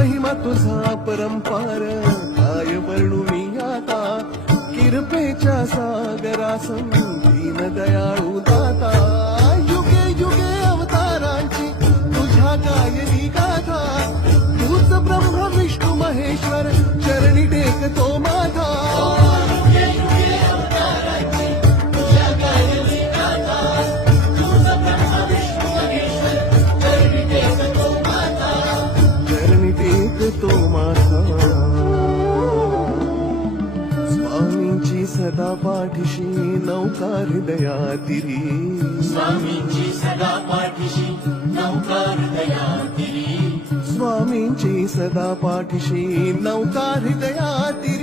महिमा तुझा परंपार काय वर्णू मी आता किरपेच्या सागरासम दीन दयाळू दाता युगे युगे अवतारांची तुझ्या गायली गाथा तूच ब्रह्म विष्णू महेश्वर चरणी टेकतो माझा चरणी टेकतो माझा स्वामींची सदा पाठीशी नौका हृदयातिरी स्वामींची सदा पाठीशी नौका हृदयातिरी स्वामींची सदा पाठीशी नौका हृदयातिरी